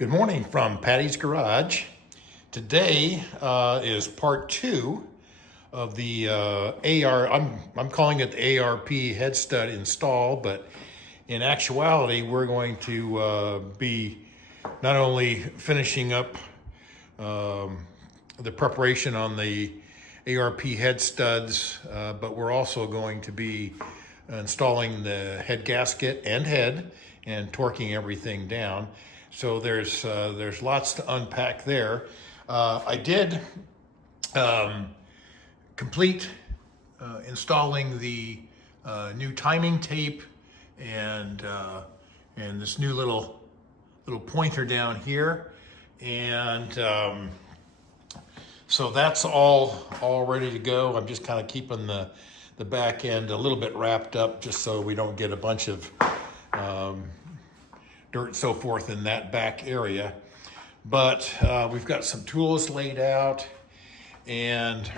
Good morning from Patty's Garage. Today is part 2 of the I'm calling it the ARP head stud install, but in actuality we're going to be not only finishing up the preparation on the ARP head studs, but we're also going to be installing the head gasket and head and torquing everything down. So there's lots to unpack there. I did complete installing the new timing tape and this new little pointer down here, and so that's all ready to go. I'm just kind of keeping the back end a little bit wrapped up, just so we don't get a bunch of dirt and so forth in that back area. But we've got some tools laid out, and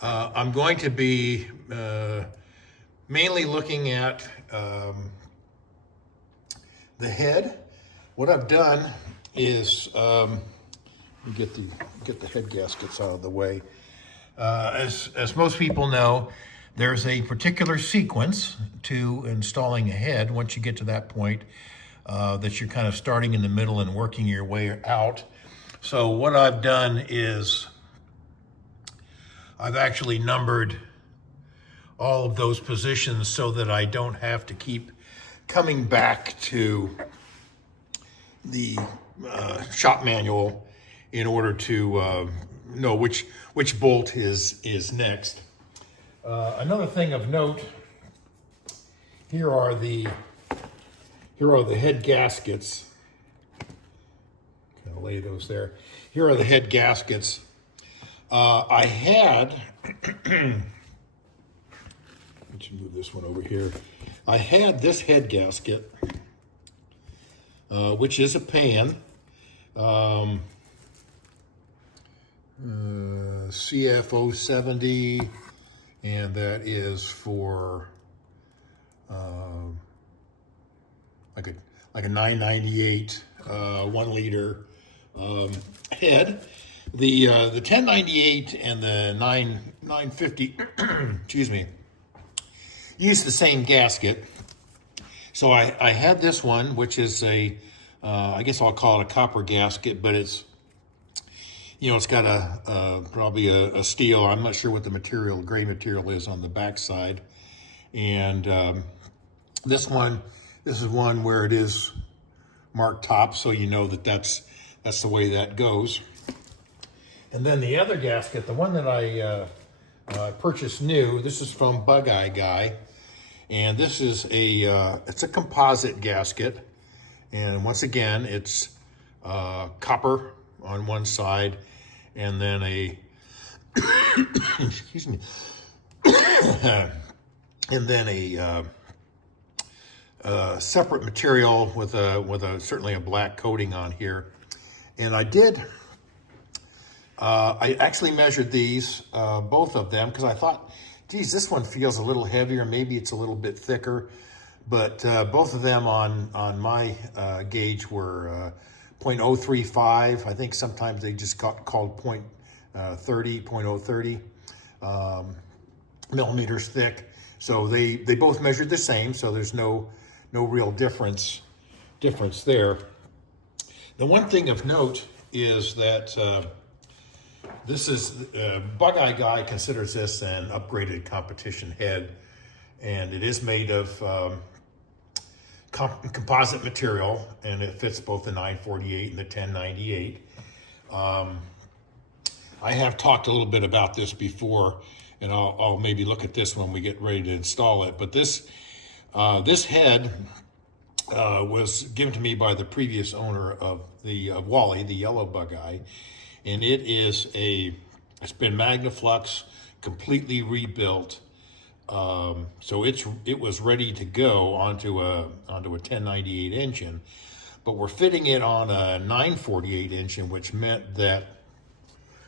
I'm going to be mainly looking at the head. What I've done is get the head gaskets out of the way. As most people know, there's a particular sequence to installing a head. Once you get to that point, that you're kind of starting in the middle and working your way out. So what I've done is I've actually numbered all of those positions so that I don't have to keep coming back to the shop manual in order to know which bolt is next. Another thing of note, here are the head gaskets. Kind of lay those there. Here are the head gaskets. I had, let me move this one over here. I had this head gasket, which is a pan, CFO 70, and that is for like a 998 1 liter head. The 1098 and the 950 excuse me, use the same gasket. So I had this one, which is a I guess I'll call it a copper gasket, but it's, you know, it's got probably a steel. I'm not sure what the material, gray material, is on the back side. And this is one where it is marked top, so you know that's the way that goes. And then the other gasket, the one that I purchased new, this is from Bug Eye Guy, and this is it's a composite gasket. And once again, it's copper on one side, and then excuse me, and then a separate material with certainly a black coating on here. And I actually measured these, both of them, because I thought, geez, this one feels a little heavier, maybe it's a little bit thicker. But both of them on my gauge were 0.035. I think sometimes they just called 0.30 millimeters thick. So they both measured the same, so there's no real difference there. The one thing of note is that this is, Bug Eye Guy considers this an upgraded competition head, and it is made of composite material, and it fits both the 948 and the 1098. I have talked a little bit about this before, and I'll maybe look at this when we get ready to install it. But this head was given to me by the previous owner of Wally, the yellow Bug Eye, and it's been Magnaflux, completely rebuilt. So it was ready to go onto a 1098 engine, but we're fitting it on a 948 engine, which meant that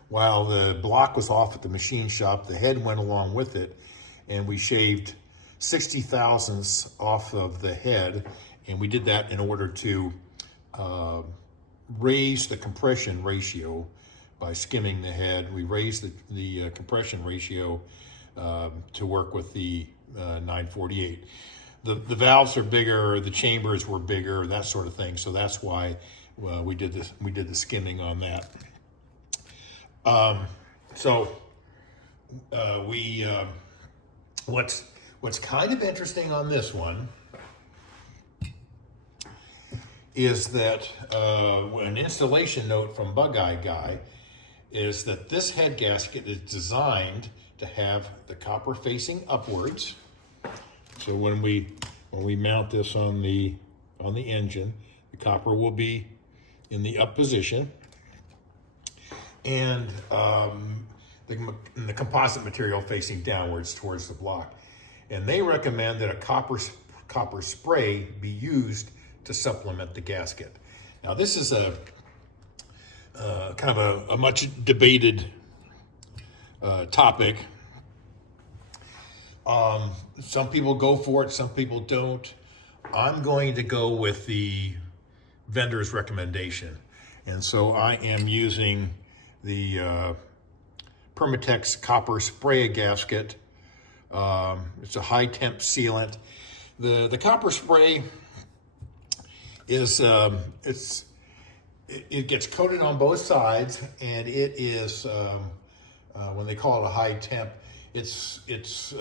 while the block was off at the machine shop, the head went along with it, and we shaved 60 thousandths off of the head, and we did that in order to raise the compression ratio by skimming the head. We raised the compression ratio to work with the 948. The valves are bigger, the chambers were bigger, that sort of thing. So that's why we did this. We did the skimming on that. What's kind of interesting on this one is that an installation note from Bug Eye Guy is that this head gasket is designed to have the copper facing upwards. So when we mount this on the engine, the copper will be in the up position, and the composite material facing downwards towards the block. And they recommend that a copper spray be used to supplement the gasket. Now this is a kind of a much debated topic. Some people go for it, some people don't. I'm going to go with the vendor's recommendation. And so I am using the Permatex copper spray gasket. It's a high temp sealant. The copper spray is it gets coated on both sides, and it is when they call it a high temp, it's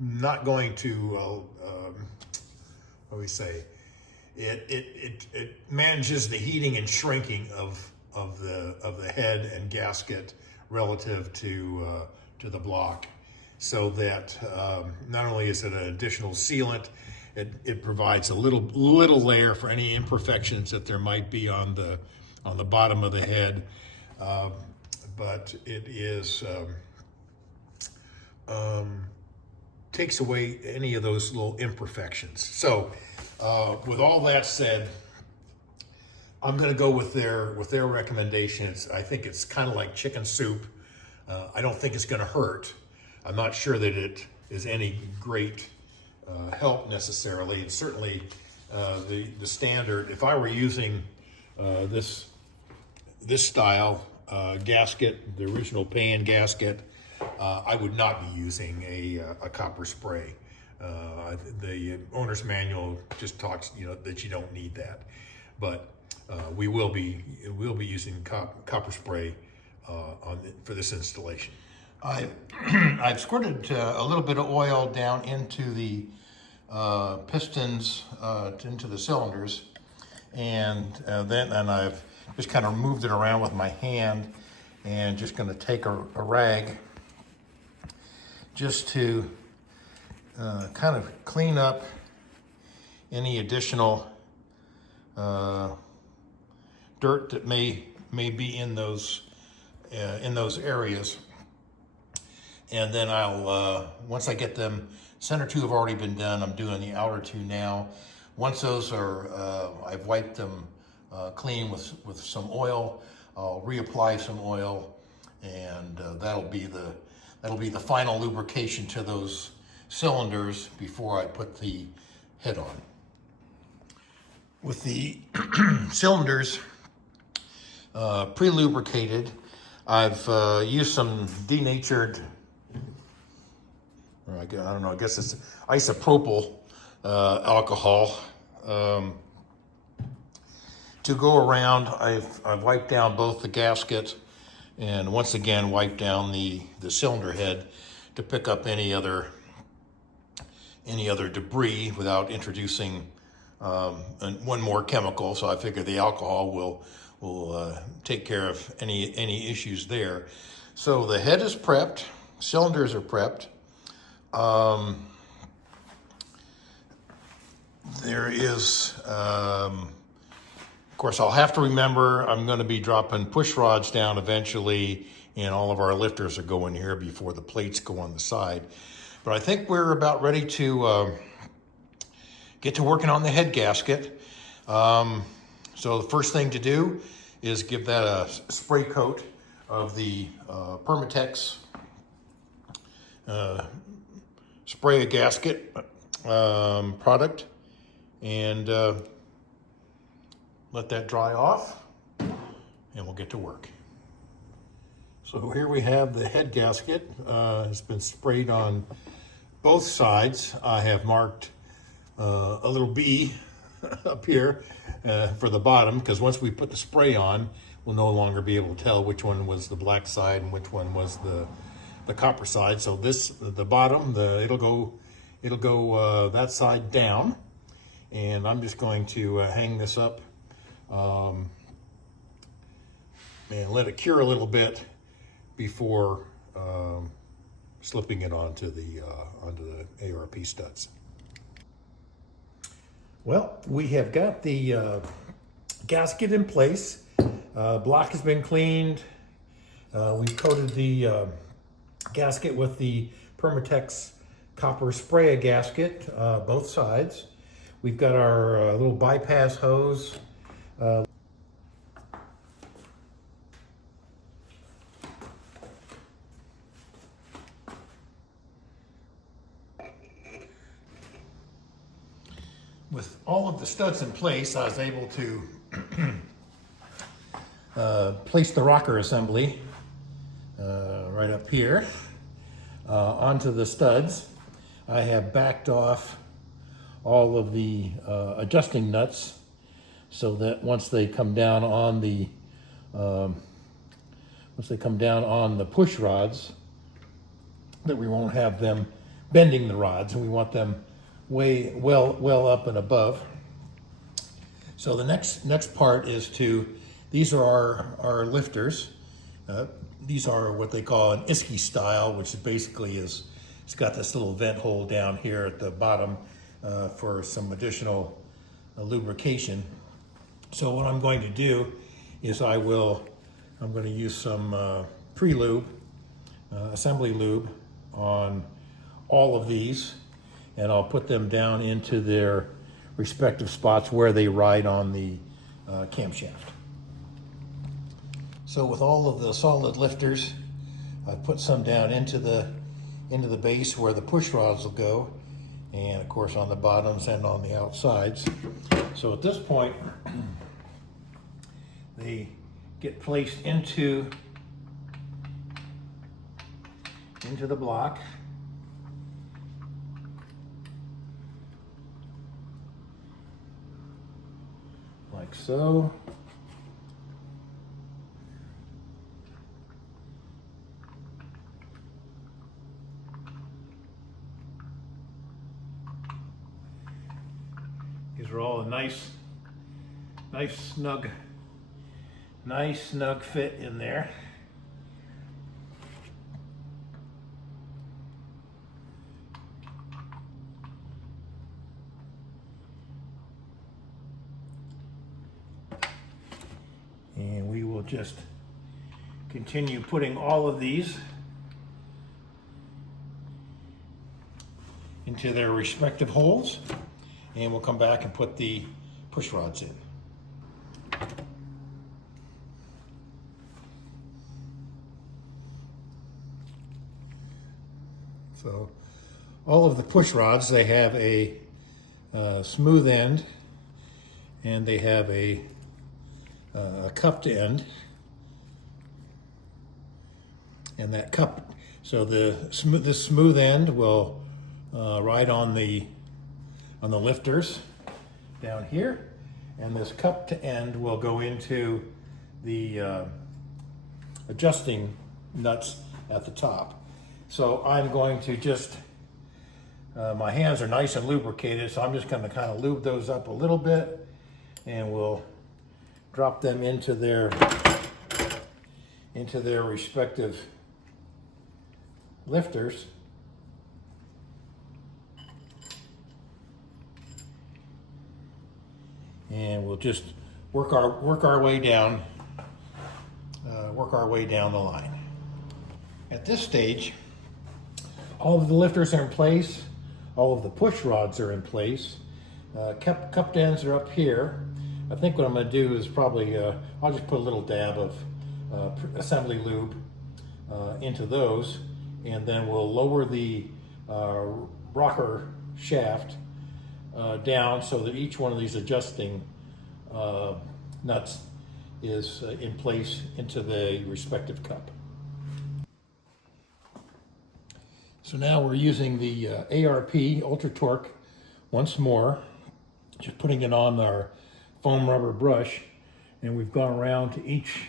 not going to what do we say? It manages the heating and shrinking of the head and gasket relative to the block, so that not only is it an additional sealant, it provides a little layer for any imperfections that there might be on the bottom of the head, but it is takes away any of those little imperfections. So with all that said, I'm going to go with their recommendations. I think it's kind of like chicken soup. I don't think it's going to hurt. I'm not sure that it is any great help necessarily. And certainly the standard, if I were using this style gasket, the original pan gasket, I would not be using a copper spray. The owner's manual just talks, that you don't need that, but we will be using copper spray for this installation. I've squirted a little bit of oil down into the pistons, into the cylinders, and then I've just kind of moved it around with my hand, and just going to take a rag just to kind of clean up any additional dirt that may be in those areas. And then I'll once I get them, center two have already been done. I'm doing the outer two now. Once those are, I've wiped them clean with some oil. I'll reapply some oil, and that'll be the final lubrication to those cylinders before I put the head on. With the cylinders pre-lubricated, I've used some denatured, I don't know, I guess it's isopropyl alcohol to go around. I've wiped down both the gasket and once again wiped down the cylinder head to pick up any other debris without introducing one more chemical. So I figure the alcohol will take care of any issues there. So the head is prepped, cylinders are prepped. There is, of course, I'll have to remember I'm going to be dropping push rods down eventually, and all of our lifters are going here before the plates go on the side. But I think we're about ready to get to working on the head gasket. So the first thing to do is give that a spray coat of the Permatex spray a gasket product, and let that dry off, and we'll get to work. So here we have the head gasket. It's been sprayed on both sides. I have marked a little B up here for the bottom, because once we put the spray on, we'll no longer be able to tell which one was the black side and which one was the copper side. So this, the bottom, it'll go that side down, and I'm just going to hang this up and let it cure a little bit before slipping it onto the ARP studs. Well, we have got the gasket in place. Block has been cleaned. We've coated the gasket with the Permatex copper spray gasket, both sides. We've got our little bypass hose. With all of the studs in place, I was able to place the rocker assembly right up here onto the studs. I have backed off all of the adjusting nuts so that once they come down on the push rods, that we won't have them bending the rods, and we want them way well up and above. So the next part is these are our lifters. These are what they call an ISKI style, which basically it's got this little vent hole down here at the bottom for some additional lubrication. So what I'm going to do is I'm going to use some pre-lube, assembly lube on all of these, and I'll put them down into their respective spots where they ride on the camshaft. So with all of the solid lifters, I've put some down into the base where the push rods will go, and of course on the bottoms and on the outsides. So at this point, they get placed into the block. Like so. These are all a nice snug fit in there. And we will just continue putting all of these into their respective holes, and we'll come back and put the push rods in. So all of the push rods, they have a smooth end, and they have a cupped end, and that cup, so this smooth end will ride on the lifters down here, and this cupped end will go into the adjusting nuts at the top. So I'm going to just, my hands are nice and lubricated, so I'm just going to kind of lube those up a little bit, and we'll drop them into their respective lifters. And we'll just work our way down the line. At this stage, all of the lifters are in place, all of the push rods are in place, cupped ends are up here. I think what I'm going to do is probably, I'll just put a little dab of assembly lube into those, and then we'll lower the rocker shaft down so that each one of these adjusting nuts is in place into the respective cup. So now we're using the ARP Ultra Torque once more, just putting it on our foam rubber brush, and we've gone around to each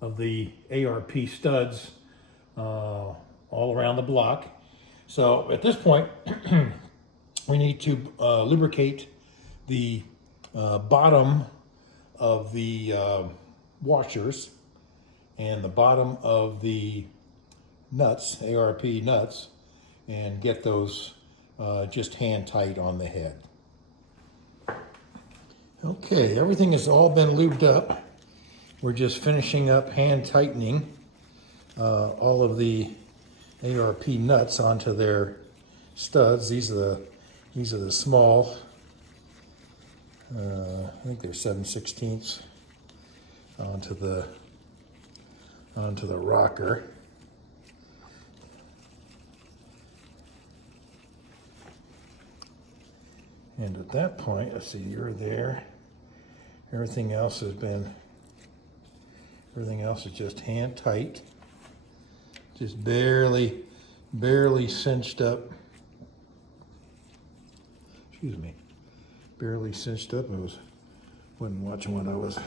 of the ARP studs all around the block. So at this point, we need to lubricate the bottom of the washers and the bottom of the nuts, ARP nuts, and get those just hand tight on the head. Okay, everything has all been lubed up. We're just finishing up hand tightening all of the ARP nuts onto their studs. These are the small. I think they're 7/16 onto the rocker. And at that point, let's see, you're there. Everything else is just hand tight. Just barely cinched up. Excuse me. Barely cinched up. Wasn't watching what I was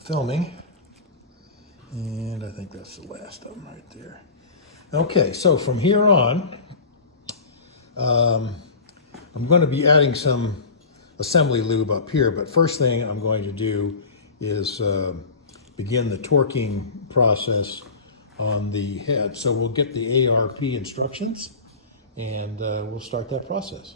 filming. And I think that's the last of them right there. Okay, so from here on, I'm going to be adding some assembly lube up here, but first thing I'm going to do is begin the torquing process on the head. So we'll get the ARP instructions and we'll start that process.